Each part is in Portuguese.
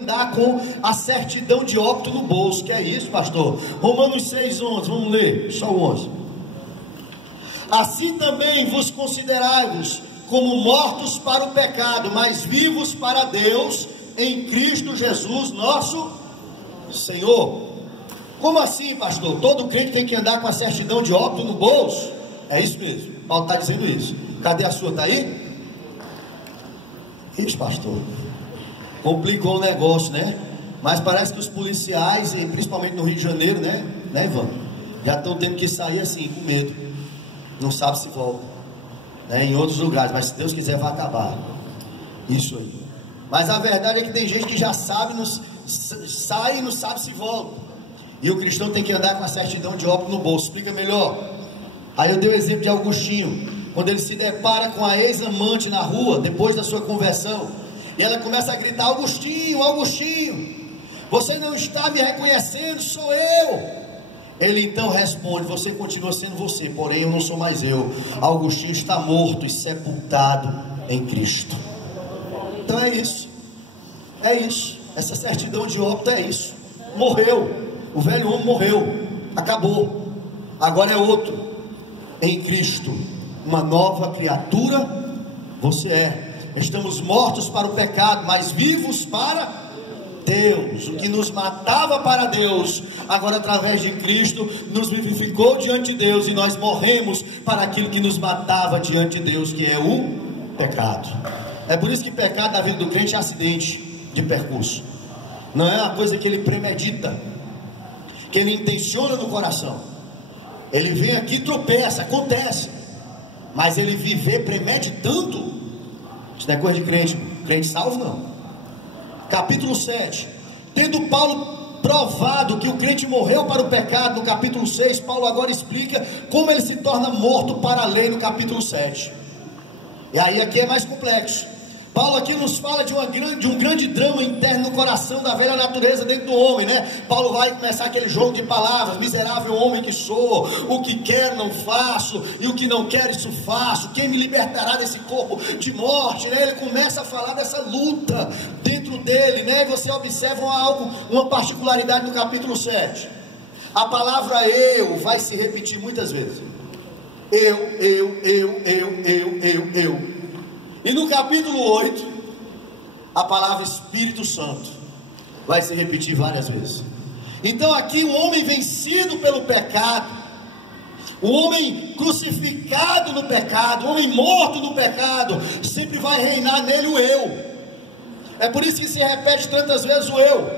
andar com a certidão de óbito no bolso. Que é isso, pastor? Romanos 6:11, vamos ler, só o 11. Assim também vos considerai-vos como mortos para o pecado, mas vivos para Deus em Cristo Jesus, nosso Senhor. Como assim, pastor? Todo crente tem que andar com a certidão de óbito no bolso? É isso mesmo, Paulo está dizendo isso. Cadê a sua? Está aí? Isso, pastor, complicou o negócio, né? Mas parece que os policiais, principalmente no Rio de Janeiro, né, Ivan, já estão tendo que sair assim, com medo. Não sabe se volta, né? Em outros lugares, mas se Deus quiser vai acabar. Isso aí. Mas a verdade é que tem gente que já sabe, sai e não sabe se volta. E o cristão tem que andar com a certidão de óbito no bolso. Explica melhor. Aí eu dei o exemplo de Agostinho, quando ele se depara com a ex-amante na rua, depois da sua conversão, e ela começa a gritar: Agostinho, Agostinho, você não está me reconhecendo, sou eu. Ele então responde: você continua sendo você, porém eu não sou mais eu. Agostinho está morto e sepultado em Cristo. Então é isso, essa certidão de óbito é isso. Morreu, o velho homem morreu, acabou, agora é outro, em Cristo, uma nova criatura você é. Estamos mortos para o pecado, mas vivos para Deus. O que nos matava para Deus, agora através de Cristo nos vivificou diante de Deus, e nós morremos para aquilo que nos matava diante de Deus, que é o pecado. É por isso que pecado na vida do crente é acidente de percurso, não é uma coisa que ele premedita, que ele intenciona no coração. Ele vem aqui e tropeça, acontece, mas ele viver premeditando, isso não é coisa de crente salvo não. Capítulo 7, tendo Paulo provado que o crente morreu para o pecado, no capítulo 6, Paulo agora explica como ele se torna morto para a lei, no capítulo 7. E aí aqui é mais complexo. Paulo aqui nos fala de um grande drama interno no coração da velha natureza dentro do homem, né? Paulo vai começar aquele jogo de palavras: miserável homem que sou, o que quero não faço, e o que não quero isso faço, quem me libertará desse corpo de morte, né? Ele começa a falar dessa luta dentro dele, né? E você observa uma particularidade no capítulo 7. A palavra eu vai se repetir muitas vezes. Eu. E no capítulo 8, a palavra Espírito Santo vai se repetir várias vezes. Então aqui o homem vencido pelo pecado, o homem crucificado no pecado, o homem morto no pecado, sempre vai reinar nele o eu. É por isso que se repete tantas vezes o eu.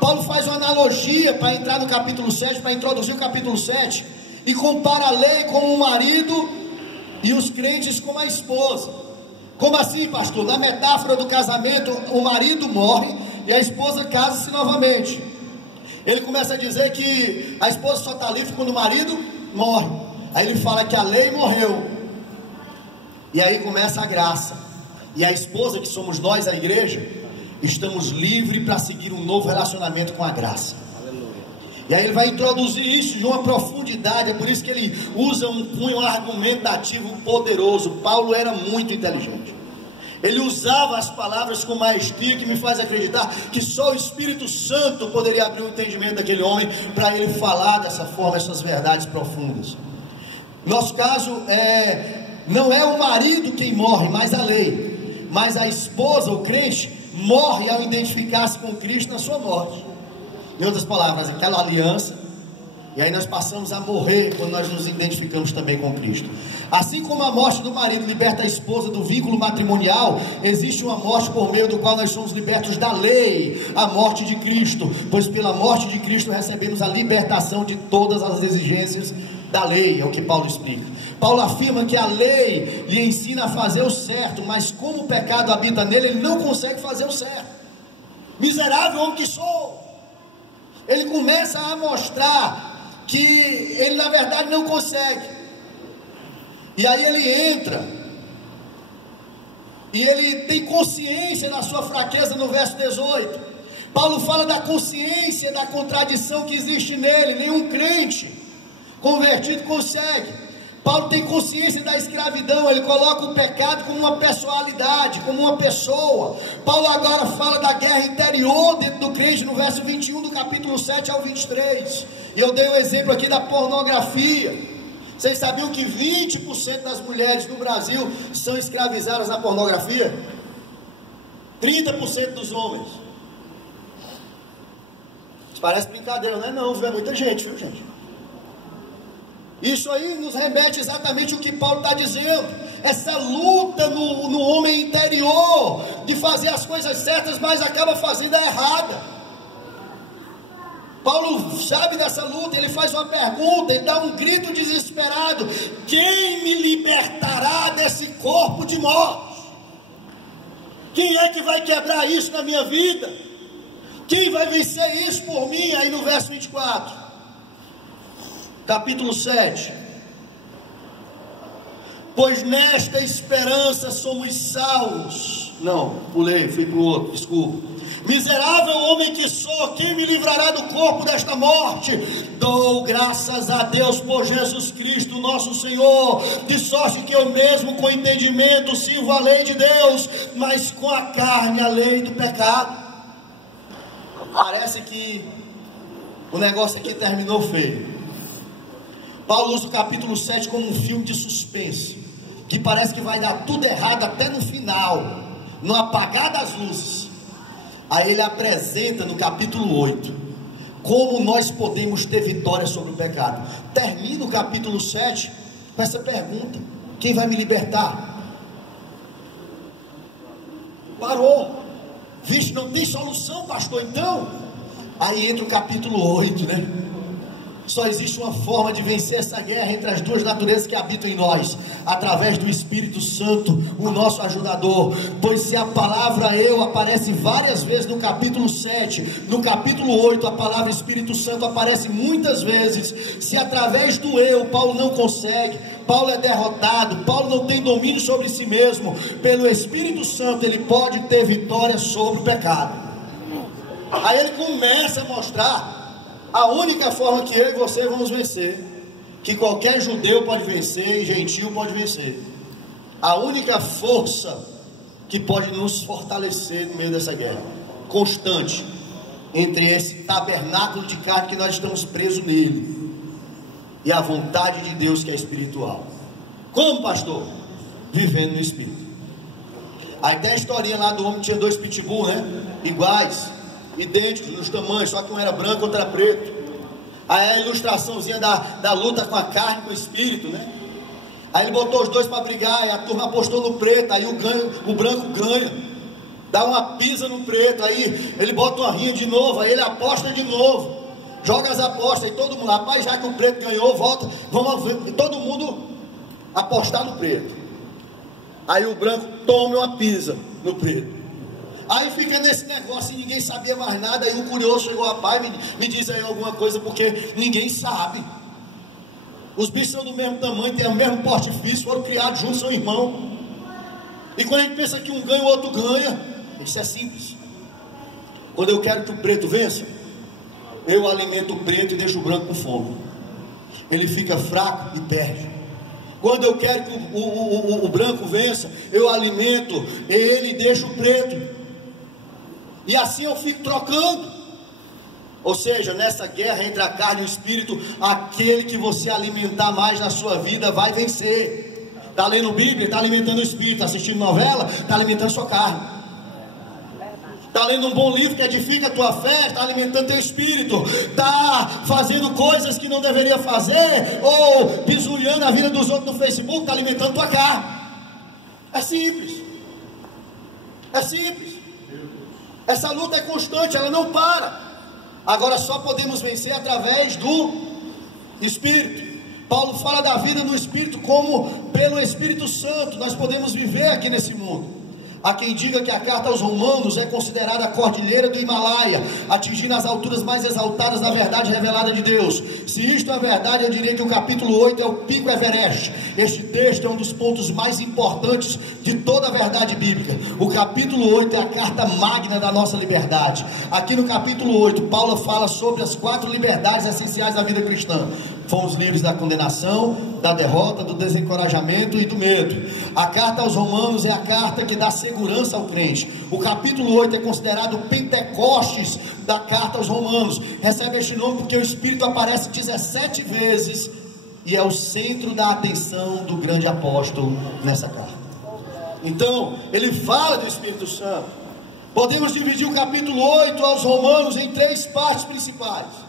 Paulo faz uma analogia para entrar no capítulo 7, para introduzir o capítulo 7, e compara a lei com o marido e os crentes com a esposa. Como assim, pastor? Na metáfora do casamento, o marido morre e a esposa casa-se novamente. Ele começa a dizer que a esposa só está livre quando o marido morre. Aí ele fala que a lei morreu, e aí começa a graça. E a esposa, que somos nós, a igreja, estamos livres para seguir um novo relacionamento com a graça. E aí ele vai introduzir isso de uma profundidade. É por isso que ele usa um cunho argumentativo poderoso. Paulo era muito inteligente. Ele usava as palavras com maestria, que me faz acreditar que só o Espírito Santo poderia abrir o entendimento daquele homem para ele falar dessa forma, essas verdades profundas. Nosso caso não é o marido quem morre, mas a lei. Mas a esposa, o crente, morre ao identificar-se com Cristo na sua morte. Em outras palavras, aquela aliança, e aí nós passamos a morrer quando nós nos identificamos também com Cristo. Assim como a morte do marido liberta a esposa do vínculo matrimonial, existe uma morte por meio do qual nós somos libertos da lei, a morte de Cristo, pois pela morte de Cristo recebemos a libertação de todas as exigências da lei, é o que Paulo explica. Paulo afirma que a lei lhe ensina a fazer o certo, mas como o pecado habita nele, ele não consegue fazer o certo. Miserável homem que sou! Ele começa a mostrar que ele na verdade não consegue. E aí ele entra, e ele tem consciência da sua fraqueza no verso 18. Paulo fala da consciência da contradição que existe nele. Nenhum crente convertido consegue. Paulo tem consciência da escravidão, ele coloca o pecado como uma personalidade, como uma pessoa. Paulo agora fala da guerra interior dentro do crente, no verso 21 do capítulo 7 ao 23. E eu dei um exemplo aqui da pornografia. Vocês sabiam que 20% das mulheres no Brasil são escravizadas na pornografia? 30% dos homens. Isso parece brincadeira, não é não, viu? É muita gente, viu, gente? Isso aí nos remete exatamente ao que Paulo está dizendo. Essa luta no homem interior, de fazer as coisas certas, mas acaba fazendo a errada. Paulo sabe dessa luta, ele faz uma pergunta, ele dá um grito desesperado: quem me libertará desse corpo de morte? Quem é que vai quebrar isso na minha vida? Quem vai vencer isso por mim? Aí no verso 24, capítulo 7: pois nesta esperança somos salvos. Não, pulei, fui para o outro, desculpa. Miserável homem que sou, quem me livrará do corpo desta morte? Dou graças a Deus por Jesus Cristo nosso Senhor, de sorte que eu mesmo com entendimento sirvo a lei de Deus, mas com a carne a lei do pecado. Parece que o negócio aqui terminou feio. Paulo usa o capítulo 7 como um filme de suspense, que parece que vai dar tudo errado até no final, no apagar das luzes. Aí ele apresenta no capítulo 8 como nós podemos ter vitória sobre o pecado. Termina o capítulo 7 com essa pergunta: quem vai me libertar? Parou. Vixe, não tem solução, pastor, então? Aí entra o capítulo 8, né? Só existe uma forma de vencer essa guerra entre as duas naturezas que habitam em nós: através do Espírito Santo, o nosso ajudador. Pois se a palavra eu aparece várias vezes no capítulo 7, no capítulo 8 a palavra Espírito Santo aparece muitas vezes. Se através do eu Paulo não consegue, Paulo é derrotado, Paulo não tem domínio sobre si mesmo, pelo Espírito Santo ele pode ter vitória sobre o pecado. Aí ele começa a mostrar a única forma que eu e você vamos vencer, que qualquer judeu pode vencer e gentil pode vencer. A única força que pode nos fortalecer no meio dessa guerra constante, entre esse tabernáculo de carne que nós estamos presos nele, e a vontade de Deus que é espiritual. Como, pastor? Vivendo no Espírito. Aí tem a historinha lá do homem que tinha 2 pitbull, né? Iguais, idênticos nos tamanhos, só que um era branco, outro era preto. Aí a ilustraçãozinha da luta com a carne, com o espírito, né? Aí ele botou os dois para brigar, e a turma apostou no preto. Aí o branco ganha, dá uma pisa no preto. Aí ele bota uma rinha de novo, aí ele aposta de novo, joga as apostas, e todo mundo, rapaz, já que o preto ganhou, volta, vamos ver, todo mundo apostar no preto. Aí o branco toma uma pisa no preto. Aí fica nesse negócio e ninguém sabia mais nada. Aí o curioso chegou: rapaz, me diz aí alguma coisa, porque ninguém sabe. Os bichos são do mesmo tamanho, têm o mesmo porte físico, foram criados juntos, são irmãos. E quando a gente pensa que um ganha, o outro ganha, isso é simples. Quando eu quero que o preto vença, eu alimento o preto e deixo o branco com fome. Ele fica fraco e perde. Quando eu quero que o branco vença, eu alimento ele e deixo o preto. E assim eu fico trocando. Ou seja, nessa guerra entre a carne e o espírito, aquele que você alimentar mais na sua vida vai vencer. Está lendo Bíblia, está alimentando o espírito. Está assistindo novela, está alimentando sua carne. Está lendo um bom livro que edifica a tua fé, está alimentando teu espírito. Está fazendo coisas que não deveria fazer, ou pisulhando a vida dos outros no Facebook, está alimentando tua carne. É simples. É simples. Essa luta é constante, ela não para. Agora só podemos vencer através do Espírito. Paulo fala da vida no Espírito como pelo Espírito Santo nós podemos viver aqui nesse mundo. Há quem diga que a carta aos Romanos é considerada a cordilheira do Himalaia, atingindo as alturas mais exaltadas da verdade revelada de Deus. Se isto é verdade, eu diria que o capítulo 8 é o pico Everest. Este texto é um dos pontos mais importantes de toda a verdade bíblica. O capítulo 8 é a carta magna da nossa liberdade. Aqui no capítulo 8, Paulo fala sobre as 4 liberdades essenciais da vida cristã: Fomos livres da condenação, da derrota, do desencorajamento e do medo. A carta aos Romanos é a carta que dá segurança ao crente. O capítulo 8 é considerado o Pentecostes da carta aos Romanos. Recebe este nome porque o Espírito aparece 17 vezes e é o centro da atenção do grande apóstolo nessa carta. Então, ele fala do Espírito Santo. Podemos dividir o capítulo 8 aos Romanos em 3 partes principais.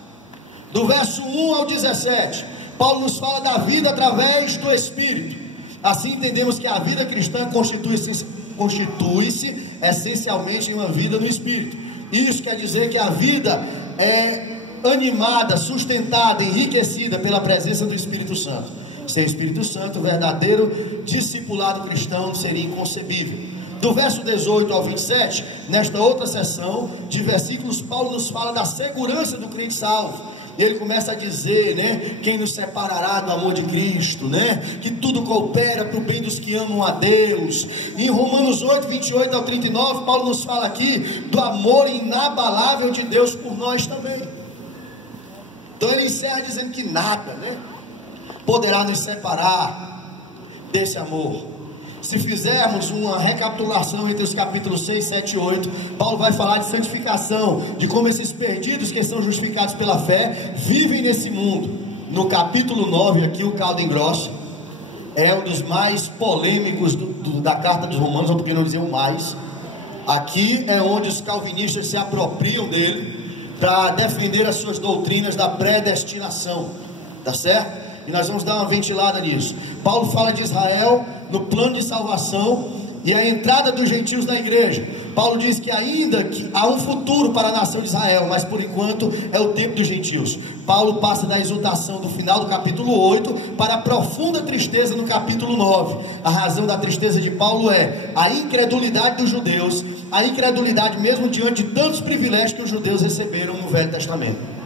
Do verso 1 ao 17, Paulo nos fala da vida através do Espírito. Assim entendemos que a vida cristã constitui-se essencialmente em uma vida no Espírito. Isso quer dizer que a vida é animada, sustentada, enriquecida pela presença do Espírito Santo. Sem Espírito Santo, o verdadeiro discipulado cristão seria inconcebível. Do verso 18 ao 27, nesta outra seção de versículos, Paulo nos fala da segurança do crente salvo. E ele começa a dizer, né, quem nos separará do amor de Cristo, né, que tudo coopera para o bem dos que amam a Deus. E em Romanos 8, 28 ao 39, Paulo nos fala aqui do amor inabalável de Deus por nós também. Então ele encerra dizendo que nada, né, poderá nos separar desse amor. Se fizermos uma recapitulação entre os capítulos 6, 7 e 8, Paulo vai falar de santificação, de como esses perdidos que são justificados pela fé vivem nesse mundo. No capítulo 9 aqui, o caldo engrossa, é um dos mais polêmicos da carta dos Romanos, ou por que não dizer o mais. Aqui é onde os calvinistas se apropriam dele para defender as suas doutrinas da predestinação, tá certo? E nós vamos dar uma ventilada nisso. Paulo fala de Israel no plano de salvação e a entrada dos gentios na igreja. Paulo diz que ainda que há um futuro para a nação de Israel, mas por enquanto é o tempo dos gentios. Paulo passa da exultação do final do capítulo 8 para a profunda tristeza no capítulo 9. A razão da tristeza de Paulo é a incredulidade dos judeus, a incredulidade mesmo diante de tantos privilégios que os judeus receberam no Velho Testamento.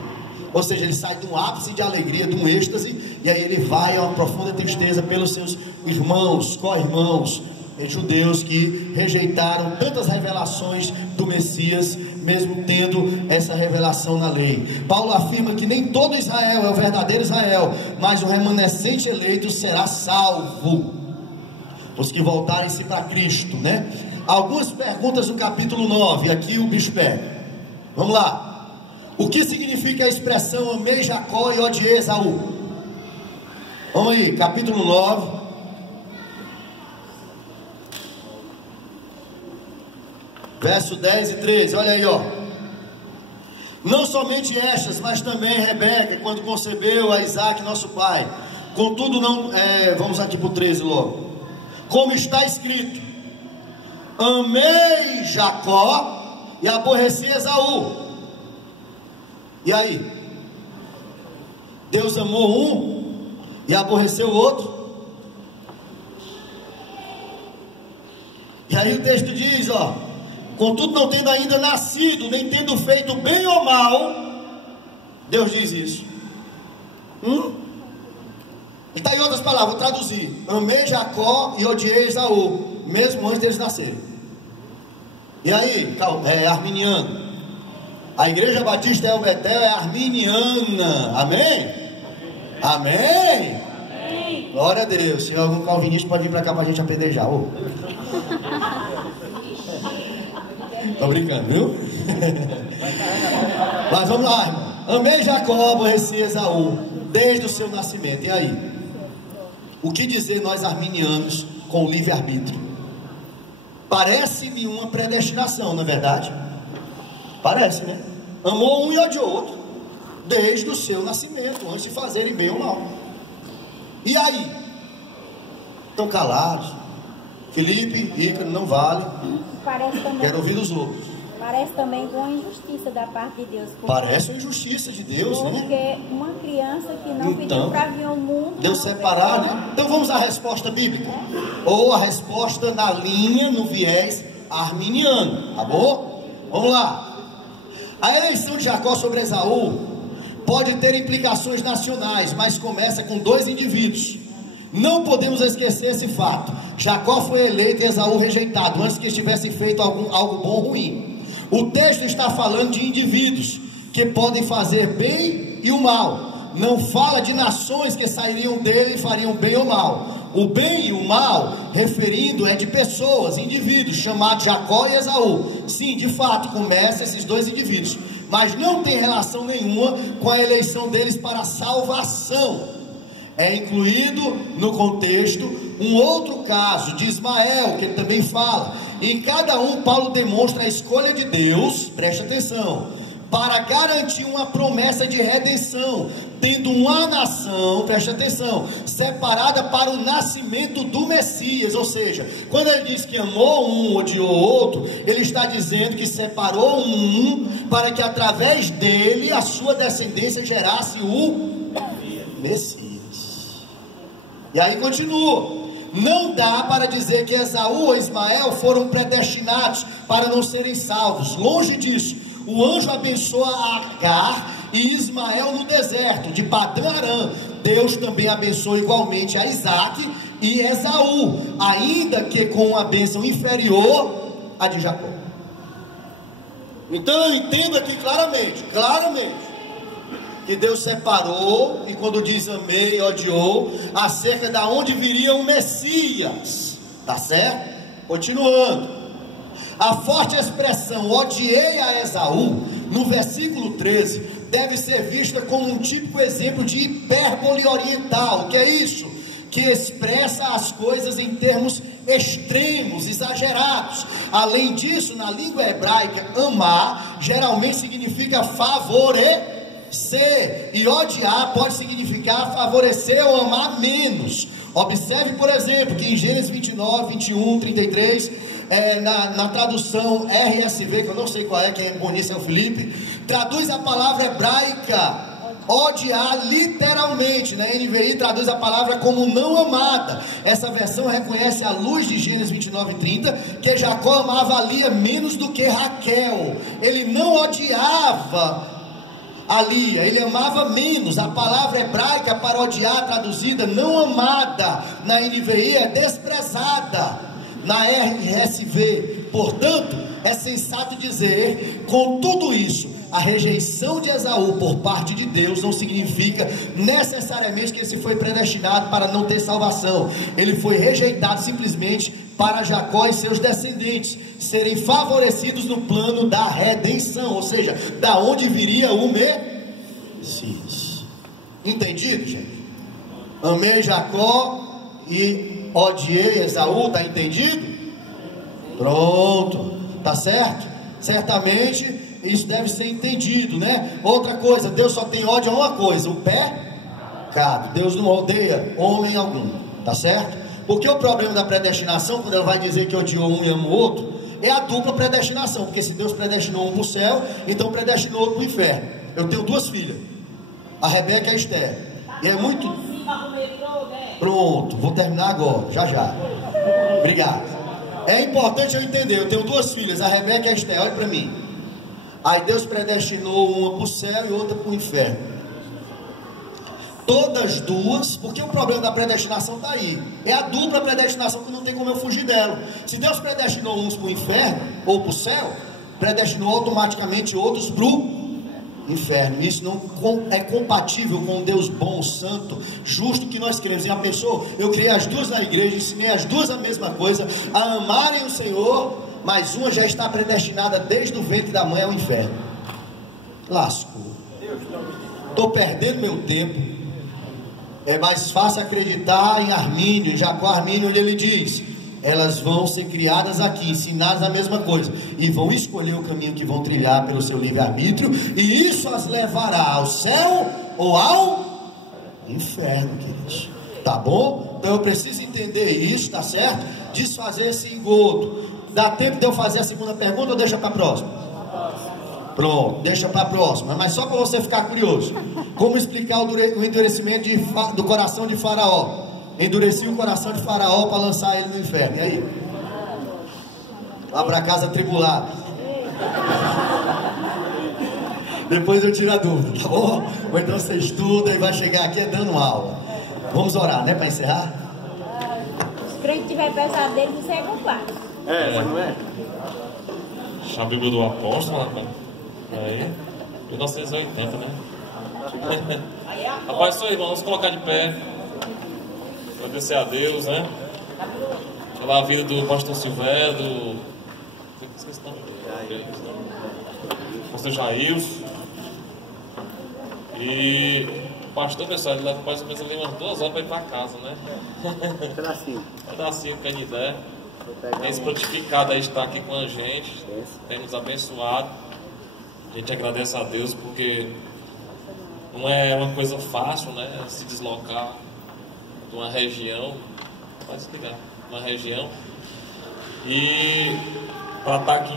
Ou seja, ele sai de um ápice de alegria, de um êxtase, e aí ele vai a uma profunda tristeza pelos seus irmãos, co-irmãos, judeus que rejeitaram tantas revelações do Messias, mesmo tendo essa revelação na lei. Paulo afirma que nem todo Israel é o verdadeiro Israel, mas o remanescente eleito será salvo, os que voltarem-se para Cristo, né? Algumas perguntas do capítulo 9, aqui o bicho pega. Vamos lá. O que significa a expressão amei Jacó e odiei Esaú? Vamos aí, capítulo 9, verso 10 e 13, olha aí, ó. Não somente estas, mas também Rebeca, quando concebeu a Isaac, nosso pai. Contudo, não, vamos aqui para o 13 logo. Como está escrito: amei Jacó e aborreci Esaú. E aí? Deus amou um e aborreceu o outro? E aí o texto diz, ó: contudo não tendo ainda nascido, nem tendo feito bem ou mal, Deus diz isso. Está em outras palavras, vou traduzir: amei Jacó e odiei Esaú, mesmo antes deles nascerem. E aí, arminiano. A Igreja Batista El Betel é arminiana. Amém? Amém? Amém. Glória a Deus. Se algum calvinista pode vir para cá para a gente apedrejar. Oh. Tô brincando, viu? Mas vamos lá, irmão. Amei Jacó, aborreci Esaú, desde o seu nascimento. E aí? O que dizer nós arminianos com o livre-arbítrio? Parece-me uma predestinação, não é verdade? Parece, né? Amou um e odiou outro, desde o seu nascimento, antes de fazerem bem ou mal. E aí? Estão calados. Felipe, Ícaro, não vale. Quero ouvir dos outros. Parece também com a injustiça da parte de Deus. Parece uma injustiça de Deus, porque né? Porque uma criança que não pediu para vir ao mundo... Deus separar, né? Então vamos à resposta bíblica. Ou a resposta na linha, no viés arminiano, tá bom? Vamos lá. A eleição de Jacó sobre Esaú pode ter implicações nacionais, mas começa com 2 indivíduos. Não podemos esquecer esse fato. Jacó foi eleito e Esaú rejeitado, antes que estivessem feito algo bom ou ruim. O texto está falando de indivíduos que podem fazer bem e o mal, não fala de nações que sairiam dele e fariam bem ou mal. O bem e o mal, referindo, é de pessoas, indivíduos, chamados Jacó e Esaú. Sim, de fato, começa esses dois indivíduos, mas não tem relação nenhuma com a eleição deles para a salvação. É incluído no contexto um outro caso de Ismael, que ele também fala. Em cada um, Paulo demonstra a escolha de Deus, preste atenção, para garantir uma promessa de redenção, tendo uma nação, preste atenção, separada para o nascimento do Messias. Ou seja, quando ele diz que amou um, odiou outro, ele está dizendo que separou um, para que através dele a sua descendência gerasse o Messias. E aí continua. Não dá para dizer que Esaú ou Ismael foram predestinados para não serem salvos. Longe disso. O anjo abençoa Agar e Ismael no deserto de Padã Arã. Deus também abençoa igualmente a Isaac e Esaú, ainda que com uma bênção inferior à de Jacó. Então eu entendo aqui claramente, que Deus separou, e quando diz amei, odiou, acerca de onde viria o Messias, tá certo? Continuando. A forte expressão odiei a Esaú, no versículo 13, deve ser vista como um típico exemplo de hipérbole oriental. O que é isso? Que expressa as coisas em termos extremos, exagerados. Além disso, na língua hebraica, amar geralmente significa favorecer, e odiar pode significar favorecer ou amar menos. Observe, por exemplo, que em Gênesis 29, 21, 33, na tradução RSV, que eu não sei qual é, quem é bom nisso é o Felipe, traduz a palavra hebraica odiar literalmente, né? NVI traduz a palavra como não amada. Essa versão reconhece à luz de Gênesis 29 e 30 que Jacó amava a Lia menos do que Raquel. Ele não odiava a Lia, ele amava menos. A palavra hebraica para odiar, traduzida não amada na NVI, é desprezada na RSV. Portanto, é sensato dizer, com tudo isso, a rejeição de Esaú por parte de Deus não significa necessariamente que ele foi predestinado para não ter salvação. Ele foi rejeitado simplesmente para Jacó e seus descendentes serem favorecidos no plano da redenção, ou seja, da onde viria o Messias. Entendido, gente? Amei Jacó e odiei Esaú, está entendido? Pronto, tá certo? Certamente isso deve ser entendido, né? Outra coisa, Deus só tem ódio a uma coisa: o pecado. Deus não odeia homem algum, tá certo? Porque o problema da predestinação, quando ela vai dizer que odiou um e ama o outro, é a dupla predestinação. Porque se Deus predestinou um para o céu, então predestinou outro para o inferno. Eu tenho duas filhas, a Rebeca e a Esther, e é muito... Pronto, vou terminar agora, já. Obrigado. É importante eu entender, eu tenho duas filhas, a Rebeca e a Esther, olha para mim. Aí Deus predestinou uma para o céu e outra para o inferno. Todas duas, porque o problema da predestinação está aí. É a dupla predestinação que não tem como eu fugir dela. Se Deus predestinou uns para o inferno ou para o céu, predestinou automaticamente outros para o inferno. Isso não é compatível com um Deus bom, santo, justo que nós queremos. E a pessoa, eu criei as duas na igreja, ensinei as duas a mesma coisa, a amarem o Senhor, mas uma já está predestinada desde o ventre da mãe ao inferno. Lascou. Estou perdendo meu tempo. É mais fácil acreditar em Armínio, em Jacó Armínio, onde ele diz: elas vão ser criadas aqui, ensinadas a mesma coisa, e vão escolher o caminho que vão trilhar pelo seu livre-arbítrio, e isso as levará ao céu ou ao inferno, queridos. Tá bom? Então eu preciso entender isso, tá certo? Desfazer esse engodo. Dá tempo de eu fazer a segunda pergunta ou deixa para a próxima? Pronto, deixa para a próxima. Mas só para você ficar curioso: como explicar o endurecimento do coração de Faraó? Endureci o coração de Faraó para lançar ele no inferno. E aí? Vá para casa atribulado. Depois eu tiro a dúvida, tá bom? Ou então você estuda e vai chegar aqui dando aula. Vamos orar, né? Para encerrar. Se o crente tiver pesadelo, você é culpado. Mas não é? A Bíblia do Apóstolo, rapaz. Aí, 1980, né? Rapaz, seu irmão, vamos colocar de pé. Agradecer a Deus, né? Pela vida do pastor Silvério, do pastor Jailson. E o pastor, pessoal, ele leva mais ou menos ali umas 2 horas para ir para casa, né? Pedacinho, canidé. Esse prontificado aí está aqui com a gente, tem nos abençoado. A gente agradece a Deus porque não é uma coisa fácil, né? Se deslocar de uma região, pode explicar, uma região, e para estar aqui